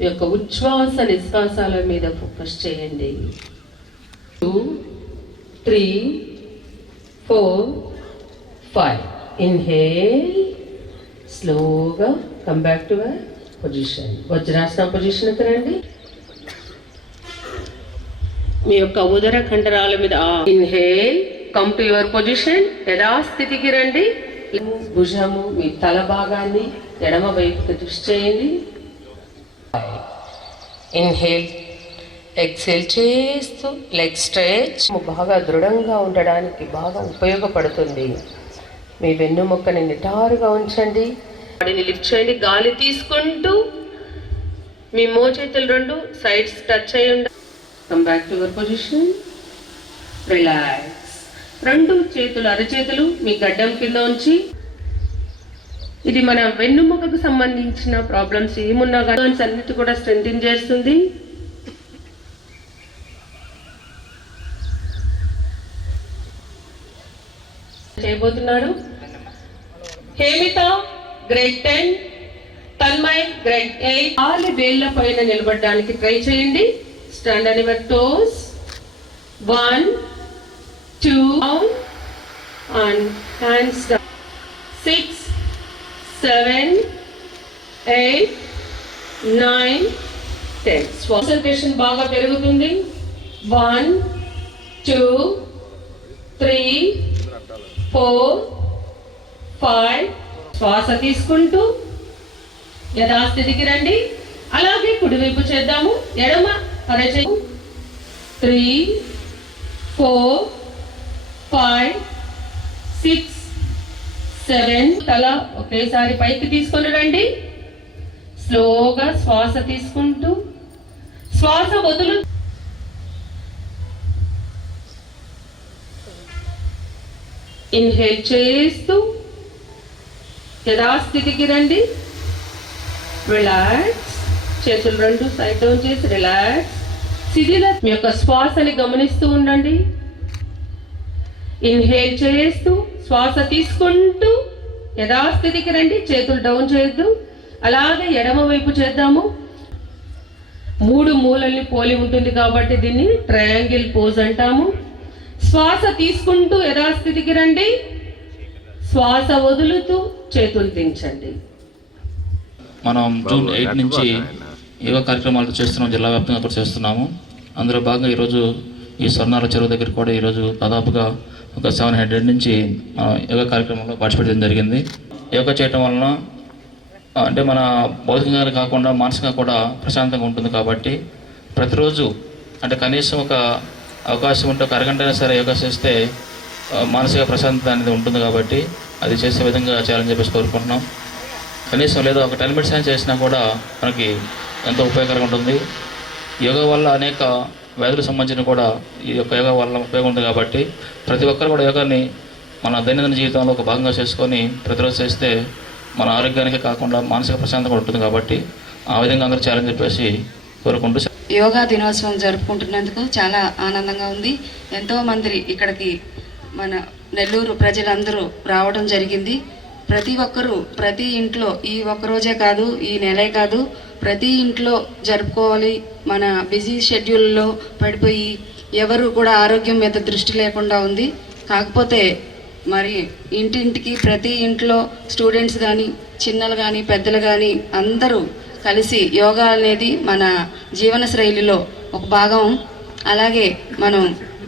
ఈ యొక్క ఉచ్ఛ్వాస నిశ్వాసాల మీద ఫోకస్ చేయండి. 2, 3, 4, 5. ఇన్హేల్, స్లోగా come back to position. Vajrasana పొజిషన్కి రండి. మీ యొక్క ఉదర కండరాల మీద inhale, come to your position. యథాస్థితికి రండి. భుజము మీ తల భాగాన్ని ఎడమ వైపుకి దృష్టి చేయండి. ఇన్హేల్, ఎక్సేల్ చేస్తూ లెగ్ స్ట్రెచ్. బాగా దృఢంగా ఉండడానికి బాగా ఉపయోగపడుతుంది. మీ వెన్నుముక్కని నిటారుగా ఉంచండి. బాడీని లిఫ్ట్ చేయండి. గాలి తీసుకుంటూ మీ మోచేతులు రెండు సైడ్స్ టచ్ అయ్యండి. Come back to your position. Relax. రెండు చేతులు అరచేతులు మీ గడ్డం కింద ఉంచి, ఇది మన వెన్నుముకకు సంబంధించిన ప్రాబ్లమ్స్ ఏమున్నా కానీ అన్నిటి కూడా స్ట్రెంథెన్ చేస్తుంది. చేయబోతున్నాడు. హేమిత గ్రేడ్ 10, తన్మయ్ గ్రేడ్ 8. కాలి వేళ్ల పైన నిలబడడానికి ట్రై చేయండి. Stand on your toes. 1, 2 and hands down. 6, 7, 8, 9, 10. Concentration బాగా పెరుగుతుంది. 1, 2, 3, 4, 5. శ్వాస తీసుకుంటూ యథాస్థితికి రండి. అలాగే కుడివైపు చేద్దాము. ఎడమ అరచేయి. 3, 4, 5, 6, 7. తల ఒకేసారి పైకి తీసుకొని రండి. స్లోగా శ్వాస తీసుకుంటూ శ్వాస వదులు. ఇన్హేల్ చేస్తూ యథాస్థితికి రండి. రిలాక్స్. చేతులు రెండు సైడ్ డౌన్ చేసి రిలాక్స్. శిథిల మీ యొక్క శ్వాసని గమనిస్తూ ఉండండి. ఇన్హేల్ చేస్తూ శ్వాస తీసుకుంటూ యథాస్థితికి రండి. చేతులు డౌన్ చేయొద్దు. అలాగే ఎడమ వైపు చేద్దాము. 3 మూలల్ని పోలి ఉంటుంది కాబట్టి దీన్ని ట్రయాంగిల్ పోజ్ అంటాము. శ్వాస తీసుకుంటూ యథాస్థితికి రండి. శ్వాస వదులుతూ చేతులు దించండి. మనం జూన్ 8 నుంచి యోగా కార్యక్రమాలు చేస్తున్నాం. జిల్లా వ్యాప్తంగా కూడా చేస్తున్నాము. అందులో భాగంగా ఈరోజు ఈ స్వర్ణాల చెరువు దగ్గర కూడా ఈరోజు దాదాపుగా ఒక 700 నుంచి యోగా కార్యక్రమంలో పార్టిసిపేట్ చేయడం జరిగింది. యోగా చేయటం వలన అంటే మన భౌతికంగా కాకుండా మానసికంగా కూడా ప్రశాంతంగా ఉంటుంది. కాబట్టి ప్రతిరోజు అంటే కనీసం ఒక అవకాశం ఉంటే ఒక అరగంట అయినా సరే యోగా చేస్తే మానసిక ప్రశాంతత అనేది ఉంటుంది. కాబట్టి అది చేసే విధంగా చేయాలని చెప్పేసి కోరుకుంటున్నాం. కనీసం లేదా ఒక 10 minutes అయినా చేసినా కూడా మనకి ఎంతో ఉపయోగకరంగా ఉంటుంది. యోగా వల్ల అనేక వ్యాధులకు సంబంధించిన కూడా ఈ యొక్క యోగా వల్ల ఉపయోగం ఉంటుంది. కాబట్టి ప్రతి ఒక్కరు కూడా యోగాని మన దైనందిన జీవితంలో ఒక భాగంగా చేసుకొని ప్రతిరోజు చేస్తే మన ఆరోగ్యానికి కాకుండా మానసిక ప్రశాంతంగా ఉంటుంది. కాబట్టి ఆ విధంగా అందరూ చేయాలని చెప్పేసి కోరుకుంటూ యోగా దినోత్సవం జరుపుకుంటున్నందుకు చాలా ఆనందంగా ఉంది. ఎంతోమంది ఇక్కడికి మన నెల్లూరు ప్రజలందరూ రావడం జరిగింది. ప్రతి ఒక్కరూ ప్రతి ఇంట్లో ఈ ఒక్కరోజే కాదు, ఈ నెలే కాదు, ప్రతి ఇంట్లో జరుపుకోవాలి. మన బిజీ షెడ్యూల్లో పడిపోయి ఎవరు కూడా ఆరోగ్యం మీద దృష్టి లేకుండా ఉంది. కాకపోతే మరి ఇంటింటికి ప్రతి ఇంట్లో స్టూడెంట్స్ కానీ చిన్నలు కానీ పెద్దలు కానీ అందరూ కలిసి యోగా అనేది మన జీవన శైలిలో ఒక భాగం. అలాగే మనం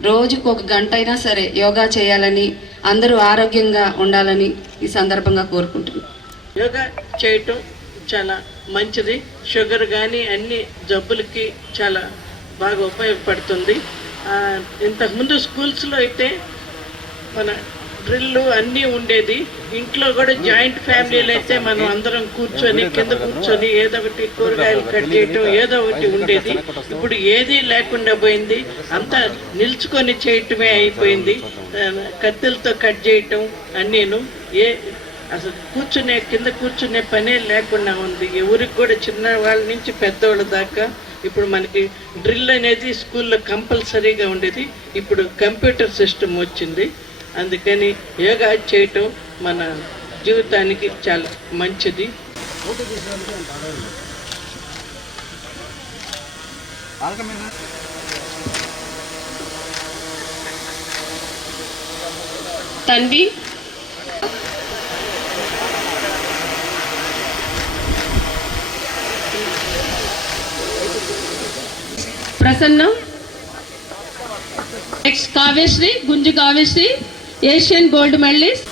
రోజుకు 1 గంట అయినా సరే యోగా చేయాలని, అందరూ ఆరోగ్యంగా ఉండాలని ఈ సందర్భంగా కోరుకుంటున్నాను. యోగా చేయటం చాలా మంచిది. షుగర్ కానీ అన్ని జబ్బులకి చాలా బాగా ఉపయోగపడుతుంది. ఇంతకుముందు స్కూల్స్లో అయితే మన డ్రిల్లు అన్నీ ఉండేది. ఇంట్లో కూడా జాయింట్ ఫ్యామిలీలు అయితే మనం అందరం కూర్చొని కింద కూర్చొని ఏదో ఒకటి కూరగాయలు కట్ చేయటం ఏదో ఒకటి ఉండేది. ఇప్పుడు ఏదీ లేకుండా పోయింది, అంతా నిల్చుకొని చేయటమే అయిపోయింది. కత్తులతో కట్ చేయటం అన్నీను అసలు కింద కూర్చునే పనే లేకుండా ఉంది. ఎవరికి కూడా చిన్న వాళ్ళ నుంచి పెద్దవాళ్ళ దాకా. ఇప్పుడు మనకి డ్రిల్ అనేది స్కూల్లో కంపల్సరీగా ఉండేది, ఇప్పుడు కంప్యూటర్ సిస్టమ్ వచ్చింది. అందుకని యోగా చేయటం మన జీవితానికి చాలా మంచిది. తన్వి, ప్రసన్న, నెక్స్ట్ కావ్యశ్రీ, గుంజు కావ్యశ్రీ, ఏషియన్ గోల్డ్ మెడలిస్ట్.